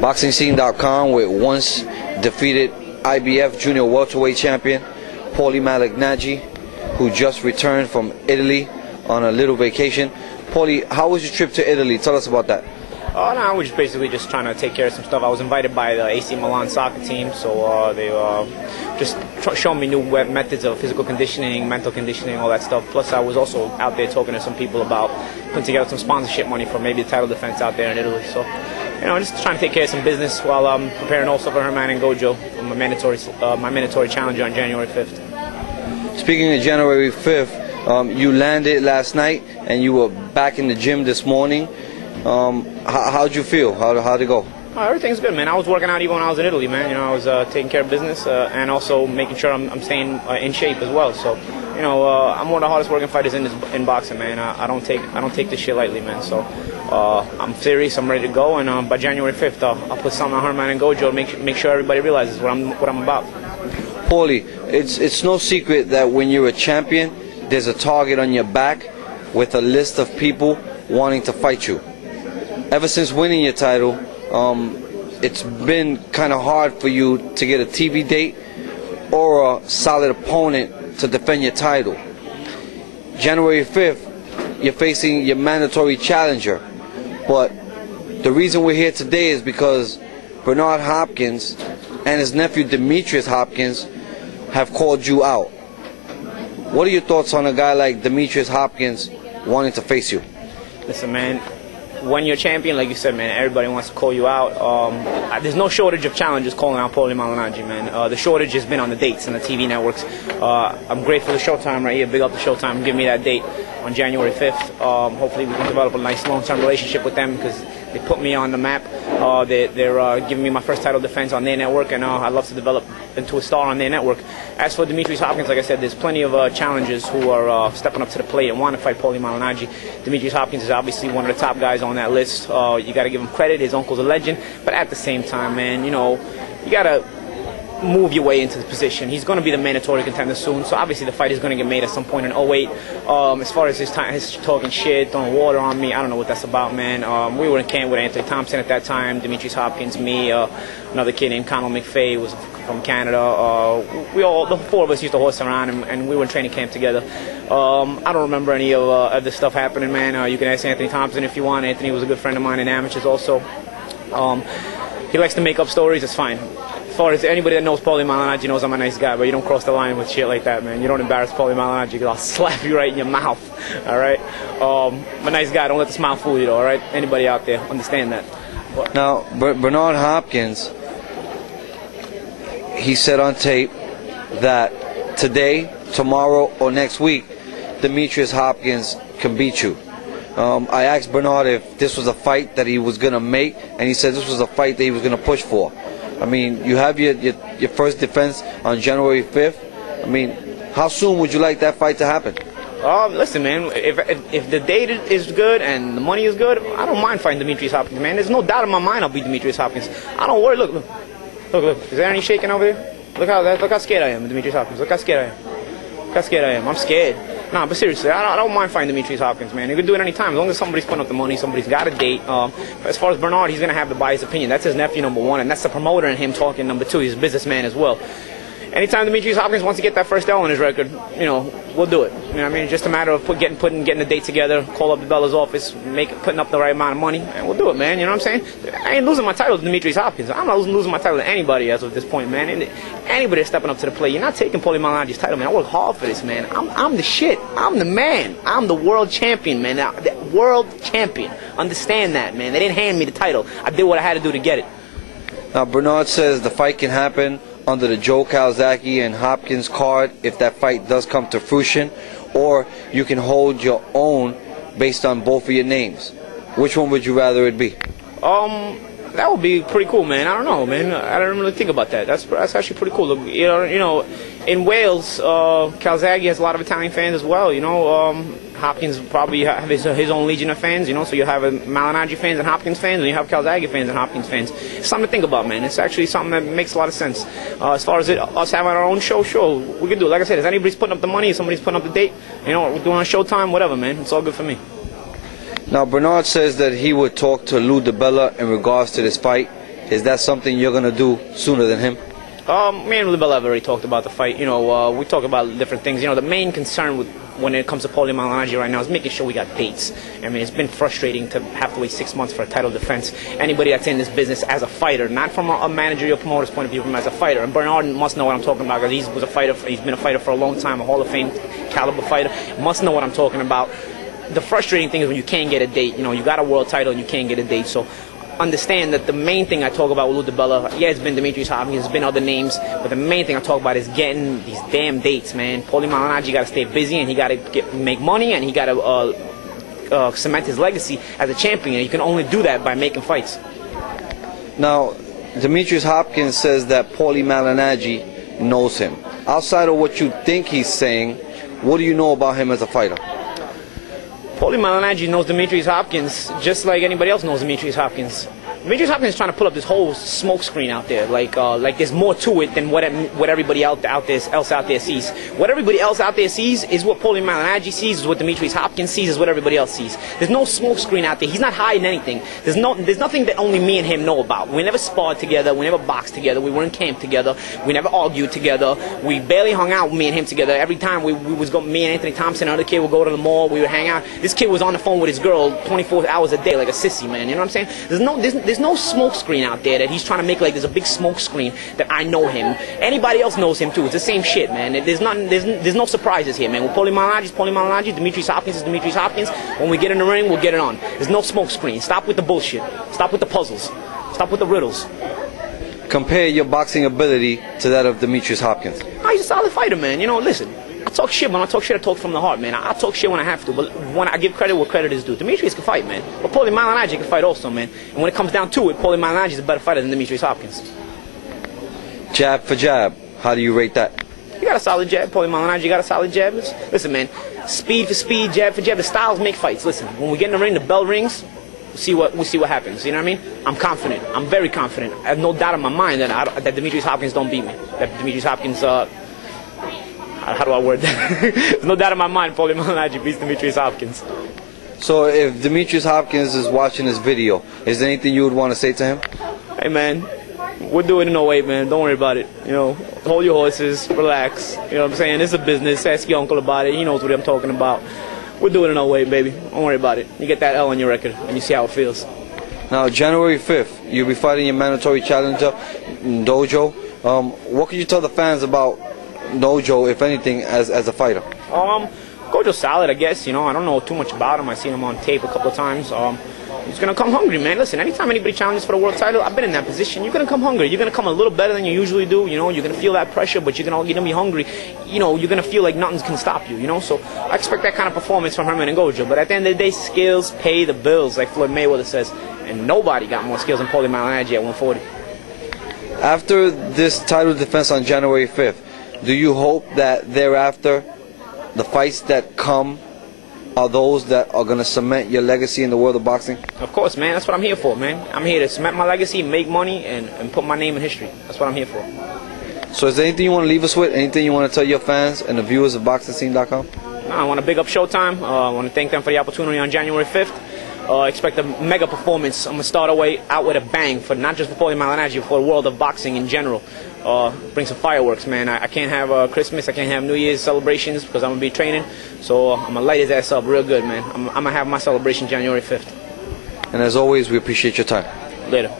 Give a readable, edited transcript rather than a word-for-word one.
BoxingScene.com with once defeated IBF junior welterweight champion Paulie Malignaggi, who just returned from Italy on a little vacation. Paulie, how was your trip to Italy? Tell us about that. No, I was basically just trying to take care of some stuff. I was invited by the AC Milan soccer team, so they just showing me new methods of physical conditioning, mental conditioning, all that stuff. Plus, I was also out there talking to some people about putting together some sponsorship money for maybe the title defense out there in Italy. So, you know, just trying to take care of some business while I'm preparing also for Herman and Gojo for my mandatory challenger on January 5th. Speaking of January 5th, you landed last night and you were back in the gym this morning. How'd you feel? How'd it go? Everything's good, man. I was working out even when I was in Italy, man. You know, I was taking care of business and also making sure I'm staying in shape as well. So, you know, I'm one of the hardest working fighters in boxing, man. I don't take this shit lightly, man. So, I'm serious. I'm ready to go, and by January 5th, I'll put something on Herman and Gojo and make sure everybody realizes what I'm about. Paulie, it's no secret that when you're a champion, there's a target on your back with a list of people wanting to fight you. Ever since winning your title, it's been kind of hard for you to get a TV date or a solid opponent to defend your title. January 5th, you're facing your mandatory challenger. But the reason we're here today is because Bernard Hopkins and his nephew Demetrius Hopkins have called you out. What are your thoughts on a guy like Demetrius Hopkins wanting to face you? Listen, man. When you're a champion, like you said, man, everybody wants to call you out. There's no shortage of challenges calling out Paulie Malignaggi, man. The shortage has been on the dates and the TV networks. I'm grateful to Showtime right here. Big up to Showtime. Give me that date on January 5th. Hopefully we can develop a nice long-term relationship with them because they put me on the map. They're giving me my first title defense on their network, and I'd love to develop into a star on their network. As for Demetrius Hopkins, like I said, there's plenty of challengers who are stepping up to the plate and want to fight Paulie Malignaggi. Demetrius Hopkins is obviously one of the top guys on that list. You got to give him credit. His uncle's a legend. But at the same time, man, you know, you got to move your way into the position. He's going to be the mandatory contender soon, so obviously the fight is going to get made at some point in 08. As far as his talking shit, throwing water on me, I don't know what that's about, man. We were in camp with Anthony Thompson at that time, Demetrius Hopkins, me, another kid named Connell McFay was from Canada. The four of us used to horse around, and we were in training camp together. I don't remember any of this stuff happening, man. You can ask Anthony Thompson if you want. Anthony was a good friend of mine in amateurs also. He likes to make up stories. It's fine. As far as anybody that knows Paulie Malignaggi knows I'm a nice guy, but you don't cross the line with shit like that, man. You don't embarrass Paulie Malignaggi because I'll slap you right in your mouth, all right? I'm a nice guy. Don't let the smile fool you, though, all right? Anybody out there, understand that. Now, Bernard Hopkins, he said on tape that today, tomorrow, or next week, Demetrius Hopkins can beat you. I asked Bernard if this was a fight that he was going to make, and he said this was a fight that he was going to push for. I mean, you have your first defense on January 5th. I mean, how soon would you like that fight to happen? Listen, man, if the date is good and the money is good, I don't mind fighting Demetrius Hopkins, man. There's no doubt in my mind I'll beat Demetrius Hopkins. I don't worry. Look. Is there any shaking over there? Look how scared I am, Demetrius Hopkins. Look how scared I am. Look how scared I am. I'm scared. Nah, but seriously, I don't mind fighting Demetrius Hopkins, man. You can do it anytime, as long as somebody's putting up the money, somebody's got a date. As far as Bernard, he's going to have the biased opinion. That's his nephew, number one, and that's the promoter in him talking, number two. He's a businessman as well. Anytime Demetrius Hopkins wants to get that first L on his record, you know, we'll do it. You know what I mean? It's just a matter of getting the date together, call up the Bella's office, putting up the right amount of money, and we'll do it, man. You know what I'm saying? I ain't losing my title to Demetrius Hopkins. I'm not losing my title to anybody as of this point, man. And anybody that's stepping up to the plate, you're not taking Paulie Malignaggi's title, man. I work hard for this, man. I'm the shit. I'm the man. I'm the world champion, man. The world champion. Understand that, man. They didn't hand me the title. I did what I had to do to get it. Now, Bernard says the fight can happen under the Joe Calzaghe and Hopkins card if that fight does come to fruition, or you can hold your own based on both of your names. Which one would you rather it be? That would be pretty cool, man. I don't know, man. I don't really think about that. That's actually pretty cool. Look, you know, in Wales, Calzaghe has a lot of Italian fans as well. You know, Hopkins probably have his own legion of fans. You know, so you have Malignaggi fans and Hopkins fans, and you have Calzaghe fans and Hopkins fans. It's something to think about, man. It's actually something that makes a lot of sense. As far as us having our own show, sure, we can do it. Like I said, if anybody's putting up the money, if somebody's putting up the date, you know, we're doing on Showtime, whatever, man. It's all good for me. Now, Bernard says that he would talk to Lou DiBella in regards to this fight, Is that something you're going to do sooner than him? Me and Bella have already talked about the fight. You know, we talk about different things. You know, the main concern when it comes to Paulie Malignaggi right now is making sure we got dates. I mean, it's been frustrating to have to wait 6 months for a title defense. Anybody that's in this business as a fighter, not from a managerial promoter's point of view, from as a fighter. And Bernard must know what I'm talking about, because he's been a fighter for a long time, a Hall of Fame caliber fighter. Must know what I'm talking about. The frustrating thing is when you can't get a date. You know, you got a world title and you can't get a date. So understand that the main thing I talk about with Lou DiBella, yeah, it's been Demetrius Hopkins, it's been other names, but the main thing I talk about is getting these damn dates, man. Paulie Malignaggi got to stay busy, and he got to make money, and he got to cement his legacy as a champion. And you can only do that by making fights. Now, Demetrius Hopkins says that Paulie Malignaggi knows him. Outside of what you think he's saying, what do you know about him as a fighter? Paulie Malignaggi knows Demetrius Hopkins just like anybody else knows Demetrius Hopkins. Demetrius Hopkins is trying to put up this whole smoke screen out there, like there's more to it than what everybody else out there sees. What everybody else out there sees is what Paulie Malignaggi sees, is what Demetrius Hopkins sees, is what everybody else sees. There's no smoke screen out there. He's not hiding anything. There's nothing that only me and him know about. We never sparred together. We never boxed together. We were in camp together. We never argued together. We barely hung out, me and him together. Every time me and Anthony Thompson, another kid, would go to the mall. We would hang out. This kid was on the phone with his girl 24 hours a day, like a sissy, man. You know what I'm saying? There's no smoke screen out there that he's trying to make like there's a big smoke screen that I know him. Anybody else knows him too. It's the same shit, man. There's no surprises here, man. With Paulie Malignaggi is Paulie Malignaggi, Demetrius Hopkins is Demetrius Hopkins. When we get in the ring, we'll get it on. There's no smoke screen. Stop with the bullshit. Stop with the puzzles. Stop with the riddles. Compare your boxing ability to that of Demetrius Hopkins. He's a solid fighter, man. You know, listen. I talk shit. When I talk shit, I talk from the heart, man. I talk shit when I have to, but when I give credit where credit is due. Demetrius can fight, man. But Paulie Malignaggi can fight also, man. And when it comes down to it, Paulie Malignaggi is a better fighter than Demetrius Hopkins. Jab for jab, how do you rate that? You got a solid jab. Paulie Malignaggi got a solid jab. Listen, man. Speed for speed, jab for jab. The styles make fights. Listen, when we get in the ring, the bell rings. We'll see what happens. You know what I mean? I'm confident. I'm very confident. I have no doubt in my mind that Demetrius Hopkins don't beat me. That Demetrius Hopkins. How do I word that? There's no doubt in my mind Paulie Malignaggi beats Demetrius Hopkins. So if Demetrius Hopkins is watching this video, is there anything you would want to say to him? Hey, man, we're doing it in no way, man. Don't worry about it. You know, hold your horses, relax. You know what I'm saying? It's a business. Ask your uncle about it. He knows what I'm talking about. We're doing it in no way, baby. Don't worry about it. You get that L on your record, and you see how it feels. Now, January 5th, you'll be fighting your mandatory challenger, Dojo. What can you tell the fans about Dojo, if anything, as a fighter? Gojo's solid, I guess. You know, I don't know too much about him. I've seen him on tape a couple of times. He's gonna come hungry, man. Listen, anytime anybody challenges for the world title, I've been in that position. You're gonna come hungry. You're gonna come a little better than you usually do. You know, you're gonna feel that pressure, but you're gonna be hungry. You know, you're gonna feel like nothing can stop you. You know, so I expect that kind of performance from Herman and Gojo. But at the end of the day, skills pay the bills, like Floyd Mayweather says. And nobody got more skills than Paulie Malignaggi at 140. After this title defense on January 5th, do you hope that thereafter the fights that come are those that are going to cement your legacy in the world of boxing? Of course, man. That's what I'm here for, man. I'm here to cement my legacy, make money, and put my name in history. That's what I'm here for. So is there anything you want to leave us with? Anything you want to tell your fans and the viewers of BoxingScene.com? I want to big up Showtime. I want to thank them for the opportunity on January 5th. Expect a mega performance. I'm going to start out with a bang, for not just for Paulie Malignaggi, but for the world of boxing in general. Bring some fireworks, man. I can't have Christmas, I can't have New Year's celebrations because I'm going to be training. So I'm going to light his ass up real good, man. I'm going to have my celebration January 5th. And as always, we appreciate your time. Later.